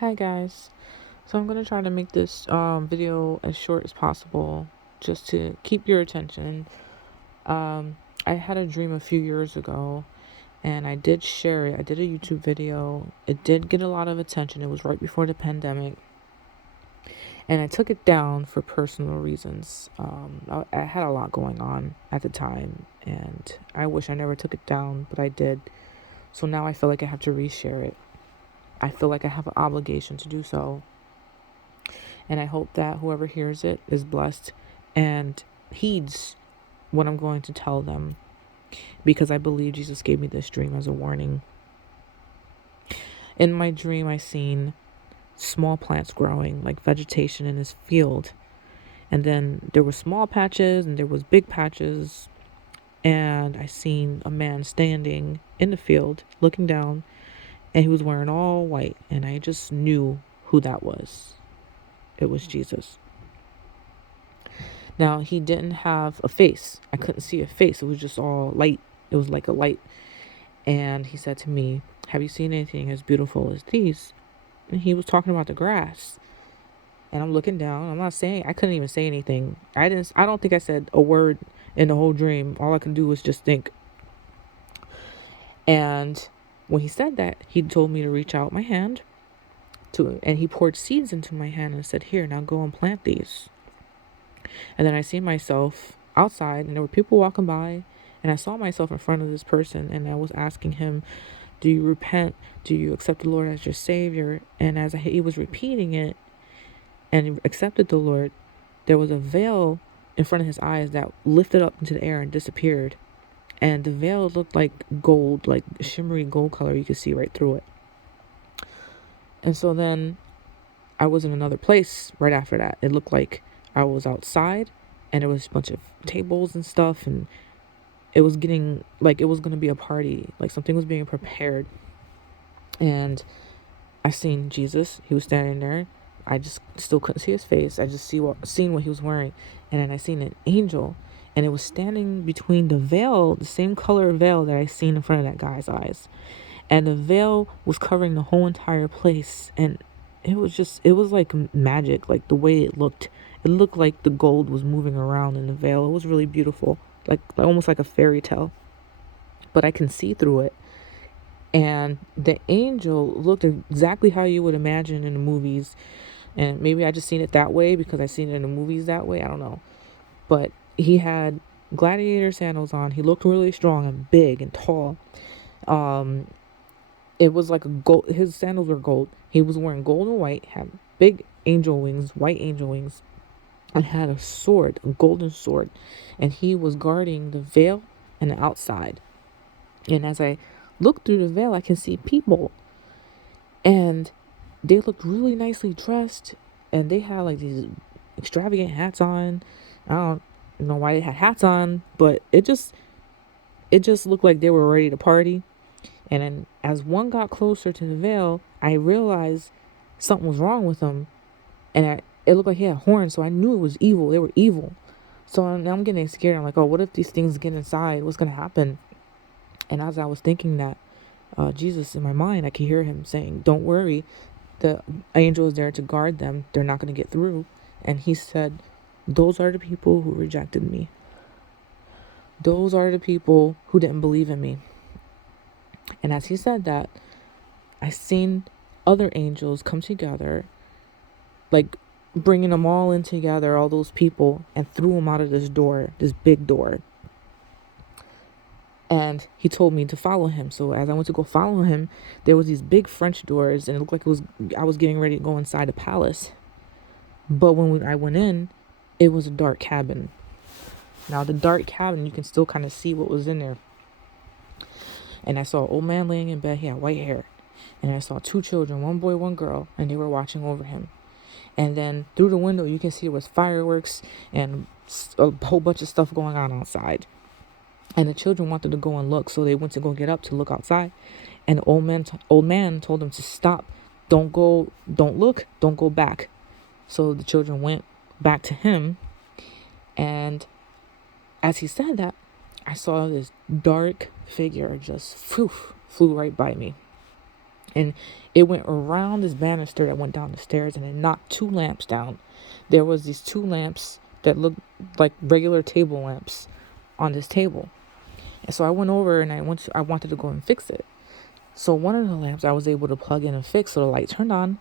Hi guys. So I'm gonna try to make this video as short as possible, just to keep your attention. I had a dream a few years ago, and I did share it. I did a YouTube video. It did get a lot of attention. It was right before the pandemic, and I took it down for personal reasons. I had a lot going on at the time, and I wish I never took it down, but I did. So now I feel like I have to reshare it. I feel like I have an obligation to do so. And I hope that whoever hears it is blessed and heeds what I'm going to tell them, because I believe Jesus gave me this dream as a warning. In my dream, I seen small plants growing, like vegetation in this field. And then there were small patches and there was big patches. And I seen a man standing in the field looking down, and he was wearing all white. And I just knew who that was. It was Jesus. Now, he didn't have a face. I couldn't see a face. It was just all light. It was like a light. And he said to me, "Have you seen anything as beautiful as these?" And he was talking about the grass. And I'm looking down. I couldn't even say anything. I don't think I said a word in the whole dream. All I could do was just think. And when he said that, he told me to reach out my hand and he poured seeds into my hand and said, "Here, now go and plant these." And then I see myself outside, and there were people walking by, and I saw myself in front of this person, and I was asking him, "Do you repent? Do you accept the Lord as your Savior?" And as he was repeating it and he accepted the Lord, there was a veil in front of his eyes that lifted up into the air and disappeared. And the veil looked like gold, like shimmery gold color. You could see right through it. And so then I was in another place right after that. It looked like I was outside, and there was a bunch of tables and stuff, and it was getting like it was going to be a party, like something was being prepared. And I seen Jesus. He was standing there. I just still couldn't see his face. I just seen what he was wearing. And then I seen an angel, and it was standing between the veil, the same color veil that I seen in front of that guy's eyes. And the veil was covering the whole entire place. And it was like magic, like the way it looked. It looked like the gold was moving around in the veil. It was really beautiful, like almost like a fairy tale. But I can see through it. And the angel looked exactly how you would imagine in the movies. And maybe I just seen it that way because I seen it in the movies that way. I don't know. But he had gladiator sandals on. He looked really strong and big and tall. It was like a gold. His sandals were gold. He was wearing gold and white, had big angel wings, white angel wings, and had a sword, a golden sword. And he was guarding the veil and the outside. And as I look through the veil, I can see people. And they looked really nicely dressed. And they had like these extravagant hats on. I don't know why they had hats on, but it just looked like they were ready to party. And then as one got closer to the veil, I realized something was wrong with him. And it looked like he had horns, so I knew it was evil. They were evil. So now I'm getting scared. I'm like, oh, what if these things get inside? What's going to happen? And as I was thinking that, Jesus, in my mind, I could hear him saying, "Don't worry. The angel is there to guard them. They're not going to get through." And he said, "Those are the people who rejected me. Those are the people who didn't believe in me." And as he said that, I seen other angels come together, like bringing them all in together, all those people, and threw them out of this door, this big door. And he told me to follow him. So as I went to go follow him, there was these big French doors, and it looked like I was getting ready to go inside a palace. But when I went in, it was a dark cabin. Now the dark cabin, you can still kind of see what was in there. And I saw an old man laying in bed. He had white hair. And I saw two children, one boy, one girl, and they were watching over him. And then through the window, you can see there was fireworks and a whole bunch of stuff going on outside. And the children wanted to go and look, so they went to go get up to look outside. And the old man told them to stop. Don't go, don't look, don't go back. So the children went back to him. And as he said that, I saw this dark figure just flew right by me. And it went around this banister that went down the stairs, and it knocked 2 lamps down. There was these 2 lamps that looked like regular table lamps on this table. And so I went over and I wanted to go and fix it. So one of the lamps I was able to plug in and fix, so the light turned on.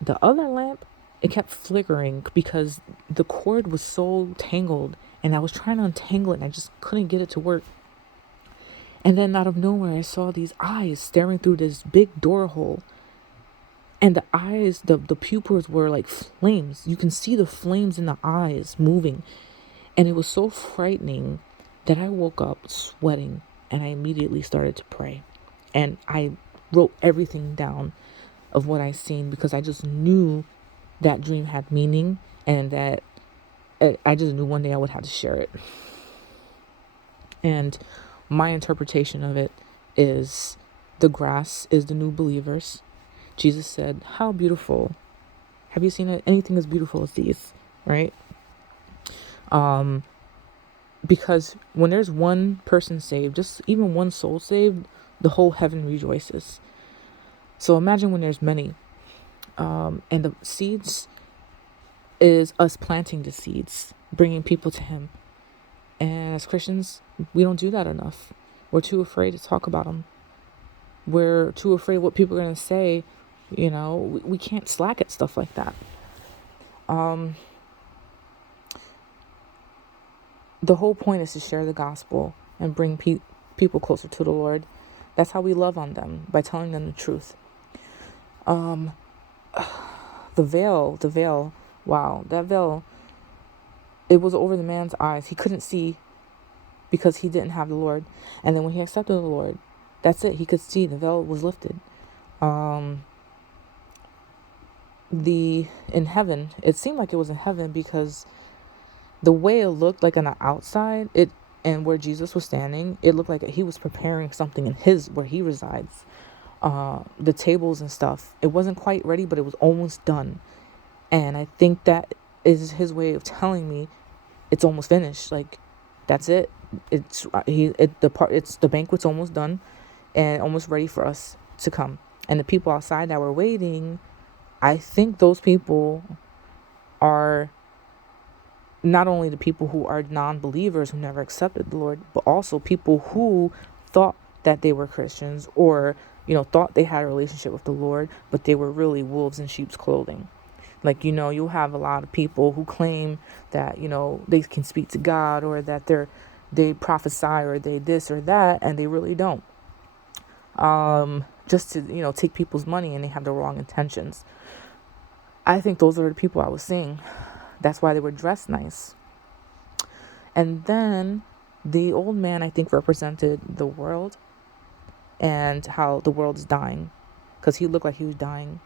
The other lamp, it kept flickering because the cord was so tangled, and I was trying to untangle it and I just couldn't get it to work. And then out of nowhere, I saw these eyes staring through this big door hole. And the eyes, the pupils were like flames. You can see the flames in the eyes moving. And it was so frightening that I woke up sweating, and I immediately started to pray. And I wrote everything down of what I seen, because I just knew that dream had meaning, and that I just knew one day I would have to share it. And my interpretation of it is the grass is the new believers. Jesus said, how beautiful. Have you seen anything as beautiful as these? Right? Because when there's one person saved, just even one soul saved, the whole heaven rejoices. So imagine when there's many. And the seeds is us planting the seeds, bringing people to him. And as Christians, we don't do that enough. We're too afraid to talk about them. We're too afraid of what people are going to say. You know, we can't slack at stuff like that. The whole point is to share the gospel and bring people closer to the Lord. That's how we love on them, by telling them the truth. The veil, wow, that veil, it was over the man's eyes. He couldn't see because he didn't have the Lord. And then when he accepted the Lord, that's it. He could see. The veil was lifted. In heaven, it seemed like it was in heaven, because the way it looked like on the outside, and where Jesus was standing, it looked like he was preparing something in where he resides. The tables and stuff, it wasn't quite ready, but it was almost done. And I think that is his way of telling me it's almost finished. Like, that's it. The banquet's almost done and almost ready for us to come. And the people outside that were waiting, I think those people are not only the people who are non-believers, who never accepted the Lord, but also people who thought that they were Christians, or, thought they had a relationship with the Lord, but they were really wolves in sheep's clothing. Like, you'll have a lot of people who claim that, they can speak to God, or that they prophesy, or they this or that, and they really don't. Just to, take people's money, and they have the wrong intentions. I think those are the people I was seeing. That's why they were dressed nice. And then the old man, I think, represented the world, and how the world is dying, because he looked like he was dying.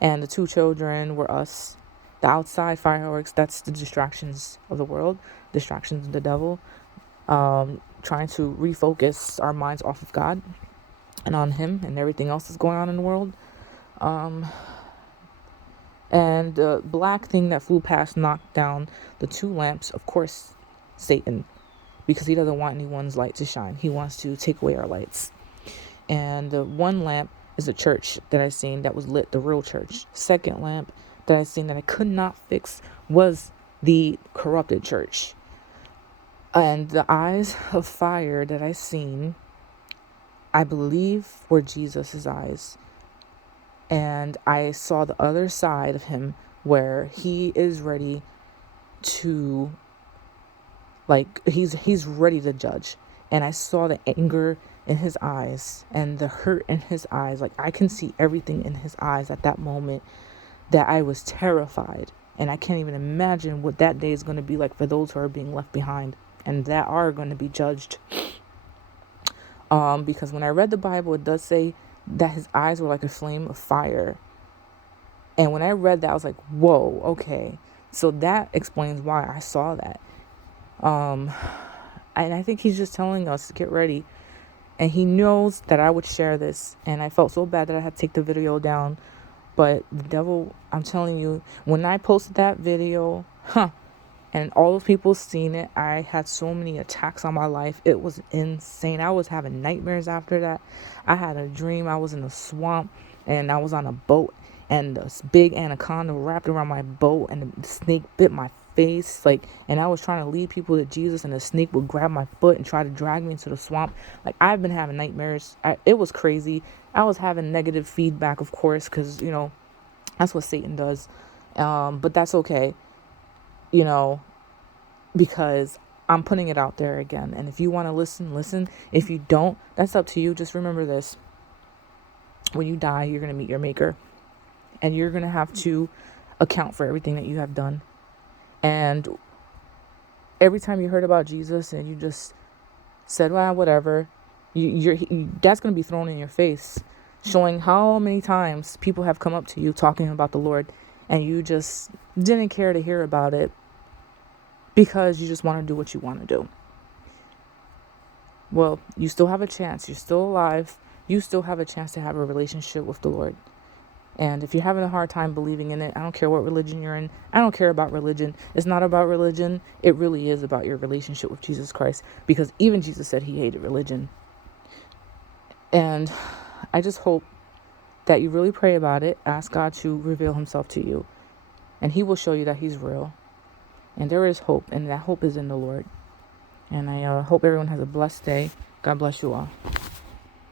And the 2 children were us. The outside fireworks, that's the distractions of the world, distractions of the devil, trying to refocus our minds off of God and on him and everything else that's going on in the world. And the black thing that flew past knocked down the 2 lamps, of course, Satan, because he doesn't want anyone's light to shine. He wants to take away our lights. And the 1 lamp is a church that I seen that was lit, the real church. 2nd lamp that I seen that I could not fix was the corrupted church. And the eyes of fire that I seen, I believe, were Jesus's eyes. And I saw the other side of him, where he is ready to, he's ready to judge. And I saw the anger in his eyes and the hurt in his eyes. Like, I can see everything in his eyes at that moment, that I was terrified. And I can't even imagine what that day is going to be like for those who are being left behind and that are going to be judged. Because when I read the Bible, it does say that his eyes were like a flame of fire. And when I read that, I was like, whoa, okay. So that explains why I saw that. And I think he's just telling us to get ready. And he knows that I would share this. And I felt so bad that I had to take the video down. But the devil, I'm telling you, when I posted that video, And all those people seen it. I had so many attacks on my life. It was insane. I was having nightmares after that. I had a dream. I was in a swamp and I was on a boat, and this big anaconda wrapped around my boat, and the snake bit my face. And I was trying to lead people to Jesus, and the snake would grab my foot and try to drag me into the swamp. I've been having nightmares. It was crazy. I was having negative feedback, of course, because, that's what Satan does. But that's okay. Because I'm putting it out there again. And if you want to listen, listen. If you don't, that's up to you. Just remember this. When you die, you're going to meet your maker. And you're going to have to account for everything that you have done. And every time you heard about Jesus and you just said, well, whatever, that's going to be thrown in your face, showing how many times people have come up to you talking about the Lord, and you just didn't care to hear about it because you just want to do what you want to do. Well, you still have a chance. You're still alive. You still have a chance to have a relationship with the Lord. And if you're having a hard time believing in it, I don't care what religion you're in. I don't care about religion. It's not about religion. It really is about your relationship with Jesus Christ, because even Jesus said he hated religion. And I just hope that you really pray about it. Ask God to reveal himself to you, and he will show you that he's real. And there is hope, and that hope is in the Lord. And I hope everyone has a blessed day. God bless you all.